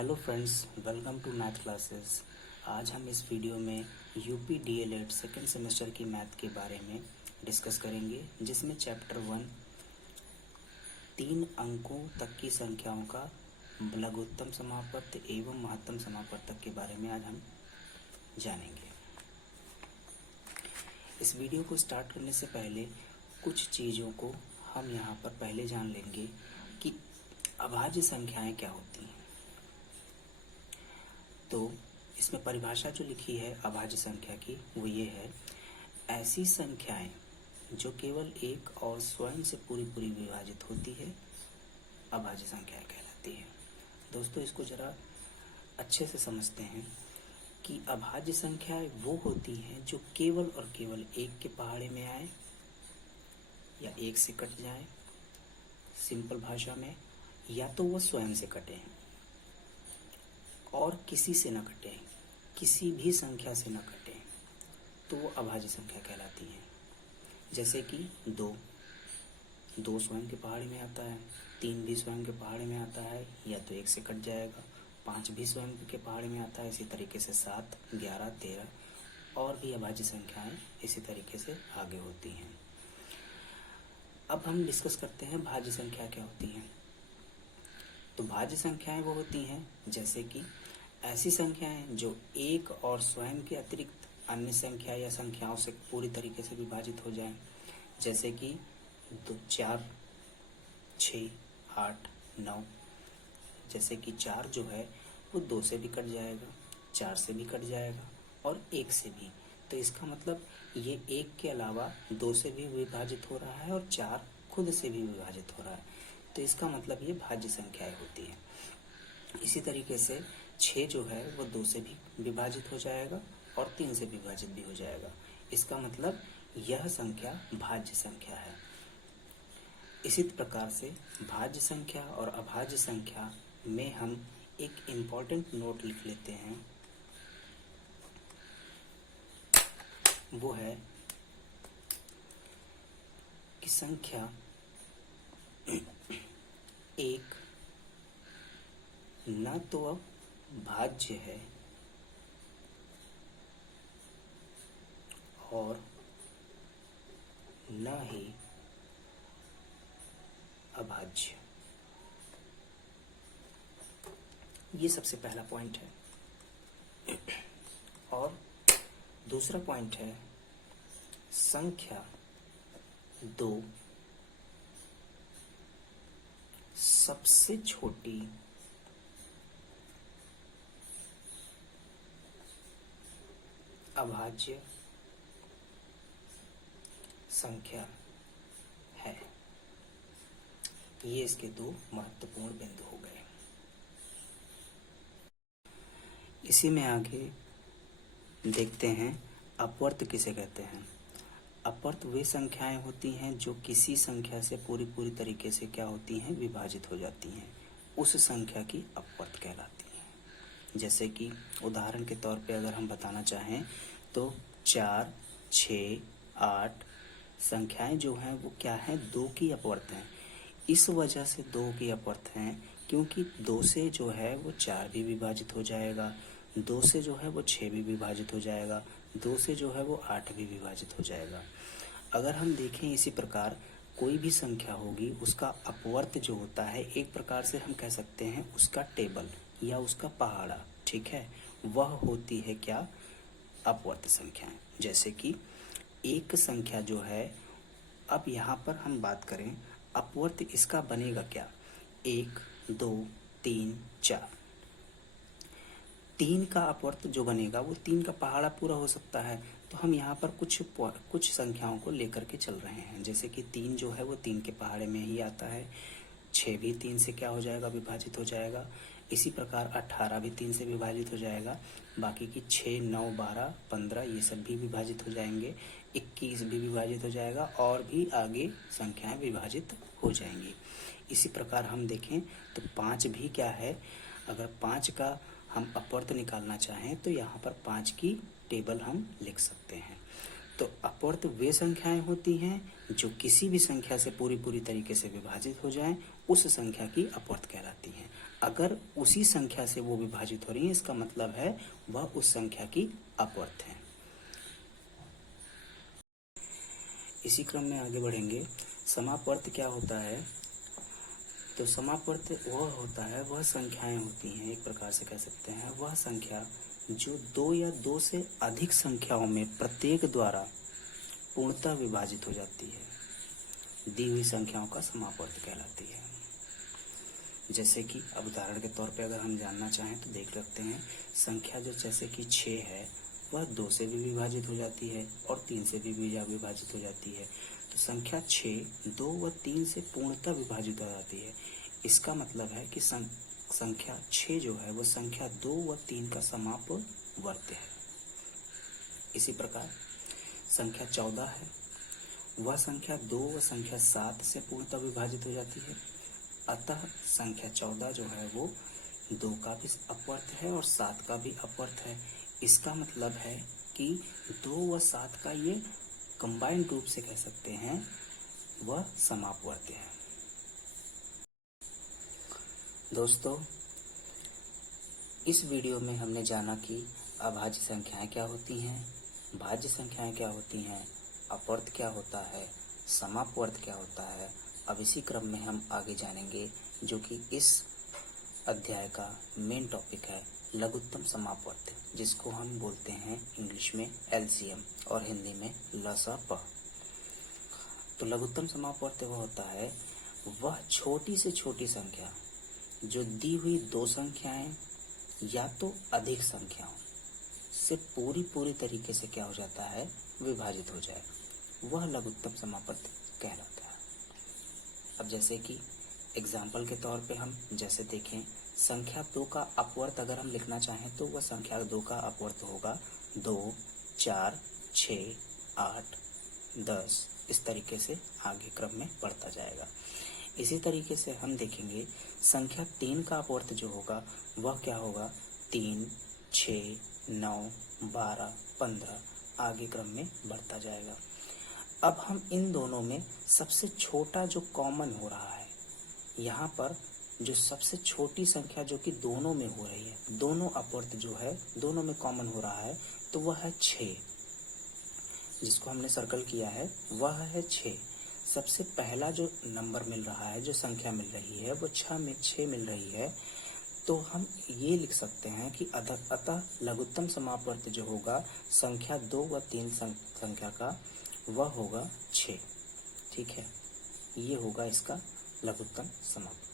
Hello friends, welcome to math classes. आज हम इस वीडियो में यूपी डीएलएड सेकेंड सेमेस्टर की मैथ के बारे में डिस्कस करेंगे, जिसमें चैप्टर 1 3 अंकों तक की संख्याओं का लघुत्तम समापत्ति एवं महत्तम समापत्तक के बारे में आज हम जानेंगे। इस वीडियो को स्टार्ट करने से पहले कुछ चीज़ों को हम यहाँ पर पहले जान लेंगे कि अभाज्य संख्याएं क्या होती हैं। तो इसमें परिभाषा जो लिखी है अभाज्य संख्या की वो ये है, ऐसी संख्याएं जो केवल एक और स्वयं से पूरी पूरी विभाजित होती है अभाज्य संख्याएं कहलाती है। दोस्तों, इसको जरा अच्छे से समझते हैं कि अभाज्य संख्याएं वो होती हैं जो केवल और केवल एक के पहाड़े में आए या एक से कट जाए। सिंपल भाषा में, या तो वह स्वयं से कटे और किसी से न कटे, किसी भी संख्या से न कटे, तो वो अभाज्य संख्या कहलाती है। जैसे कि 2 स्वयं के पहाड़े में आता है, 3 भी स्वयं के पहाड़े में आता है, या तो एक से कट जाएगा। 5 भी स्वयं के पहाड़े में आता है। इसी तरीके से 7, 11, 13 और भी अभाज्य संख्याएं इसी तरीके से आगे होती हैं। अब हम डिस्कस करते हैं भाज्य संख्या क्या होती हैं। तो भाज्य संख्याएं वो होती हैं जैसे कि ऐसी संख्याएं जो एक और स्वयं के अतिरिक्त अन्य संख्या या संख्याओं से पूरी तरीके से विभाजित हो जाएं। जैसे कि 4, 6, 8, 9। जैसे कि 4 जो है वो 2 से भी कट जाएगा, 4 से भी कट जाएगा और 1 से भी। तो इसका मतलब ये 1 के अलावा 2 से भी विभाजित हो रहा है और 4 खुद से भी विभाजित हो रहा है। तो इसका मतलब ये भाज्य संख्याएं होती है। इसी तरीके से 6 जो है वो 2 से भी विभाजित हो जाएगा और 3 से विभाजित भी हो जाएगा। इसका मतलब यह संख्या भाज्य संख्या है। इसी प्रकार से भाज्य संख्या और अभाज्य संख्या में हम एक इम्पॉर्टेंट नोट लिख लेते हैं, वो है कि संख्या एक न तो भाज्य है और न ही अभाज्य। ये सबसे पहला पॉइंट है। और दूसरा पॉइंट है, संख्या 2 सबसे छोटी अभाज्य संख्या है। ये इसके 2 महत्वपूर्ण बिंदु हो गए। इसी में आगे देखते हैं अपवर्त किसे कहते हैं। अपवर्त वे संख्याएं होती हैं जो किसी संख्या से पूरी तरीके से क्या होती हैं, विभाजित हो जाती हैं। उस संख्या की अपवर्त कहलाती है। जैसे कि उदाहरण के तौर पे अगर हम बताना चाहें तो 4, 6, 8 संख्याएं जो हैं वो क्या हैं, 2 की अपवर्त हैं। इस वजह से 2 की अपवर्त हैं क्योंकि 2 से जो है वो 4 भी विभाजित हो जाएगा, 2 से जो है वो 6 भी विभाजित हो जाएगा, 2 से जो है वो 8 भी विभाजित हो जाएगा। अगर हम देखें इसी प्रकार कोई भी संख्या होगी, उसका अपवर्त जो होता है, एक प्रकार से हम कह सकते हैं उसका टेबल या उसका पहाड़ा, ठीक है, वह होती है क्या, अपवर्त संख्याएं। जैसे कि एक संख्या जो है, अब यहाँ पर हम बात करें अपवर्त इसका बनेगा क्या, 1, 2, 3, 4। 3 का अपवर्त जो बनेगा वो 3 का पहाड़ा पूरा हो सकता है। तो हम यहाँ पर कुछ संख्याओं को लेकर के चल रहे हैं। जैसे कि 3 जो है वो 3 के पहाड़े में ही आता है, 6 भी 3 से क्या हो जाएगा, विभाजित हो जाएगा। इसी प्रकार 18 भी 3 से विभाजित हो जाएगा। बाकी की 6, 9, 12, 15 ये सब भी विभाजित हो जाएंगे। 21 भी विभाजित हो जाएगा और भी आगे संख्याएं विभाजित हो जाएंगी। इसी प्रकार हम देखें तो 5 भी क्या है, अगर 5 का हम अपवर्त निकालना चाहें तो यहाँ पर 5 की टेबल हम लिख सकते हैं। तो अपवर्त वे संख्याएं होती हैं जो किसी भी संख्या से पूरी तरीके से विभाजित हो जाएं, उस संख्या की अपवर्त कहलाती हैं। अगर उसी संख्या से वो विभाजित हो रही है, इसका मतलब है वह उस संख्या की अपवर्त है। इसी क्रम में आगे बढ़ेंगे। समापवर्त क्या होता है? तो समापवर्त वह होता है, वह संख्याएं होती हैं, एक प्रकार से कह सकते हैं, वह संख्या जो दो या दो से अधिक संख्याओं में प्रत्येक द्वारा पूर्णतः विभाजित हो जाती है, दी हुई संख्याओं का समापवर्त कहलाती है। जैसे कि अब उदाहरण के तौर पे अगर हम जानना चाहें तो देख सकते हैं, संख्या जो जैसे कि 6 है वह 2 से भी विभाजित हो जाती है और 3 से भी विभाजित हो जाती है। तो संख्या 6 2 व 3 से पूर्णतः विभाजित हो जाती है। इसका मतलब है कि संख्या 6 जो है वह संख्या 2 व 3 का समापवर्त है। इसी प्रकार संख्या 14 है, वह संख्या 2 व संख्या 7 से पूर्णतः विभाजित हो जाती है। अतः संख्या 14 जो है वो 2 का भी अपवर्त है और 7 का भी अपवर्त है। इसका मतलब है कि 2 व 7 का ये कंबाइंड रूप से कह सकते हैं वह समापवर्त है। दोस्तों, इस वीडियो में हमने जाना कि अभाज्य संख्याएं क्या होती हैं, भाज्य संख्याएं क्या होती हैं, अपवर्त क्या होता है, समापवर्त क्या होता है। अब इसी क्रम में हम आगे जानेंगे, जो कि इस अध्याय का मेन टॉपिक है, लघुत्तम समापवर्त, जिसको हम बोलते हैं इंग्लिश में एलसीएम और हिंदी में लसाप। तो लघुत्तम समापवर्त वह होता है, वह छोटी से छोटी संख्या जो दी हुई दो संख्याएं या तो अधिक संख्याओं से पूरी तरीके से क्या हो जाता है, विभाजित हो जाए, वह लघुत्तम समापवर्त कहलाता है। अब जैसे कि एग्जाम्पल के तौर पे हम जैसे देखें, संख्या 2 का अपवर्त अगर हम लिखना चाहें तो वह संख्या 2 का अपवर्त होगा 2, 4, 6, 8, 10, इस तरीके से आगे क्रम में बढ़ता जाएगा। इसी तरीके से हम देखेंगे संख्या 3 का अपवर्त जो होगा वह क्या होगा, 3, 6, 9, 12, 15, आगे क्रम में बढ़ता जाएगा। अब हम इन दोनों में सबसे छोटा जो कॉमन हो रहा है, यहाँ पर जो सबसे छोटी संख्या जो कि दोनों में हो रही है, दोनों अपवर्त जो है दोनों में कॉमन हो रहा है, तो वह है 6, जिसको हमने सर्कल किया है, वह है 6। सबसे पहला जो नंबर मिल रहा है, जो संख्या मिल रही है, वो 6 मिल रही है। तो हम ये लिख सकते हैं कि अतः लघुत्तम समापवर्त जो होगा संख्या 2 व 3 संख्या का, वह होगा 6। ठीक है, ये होगा इसका लघुत्तम समापवर्त।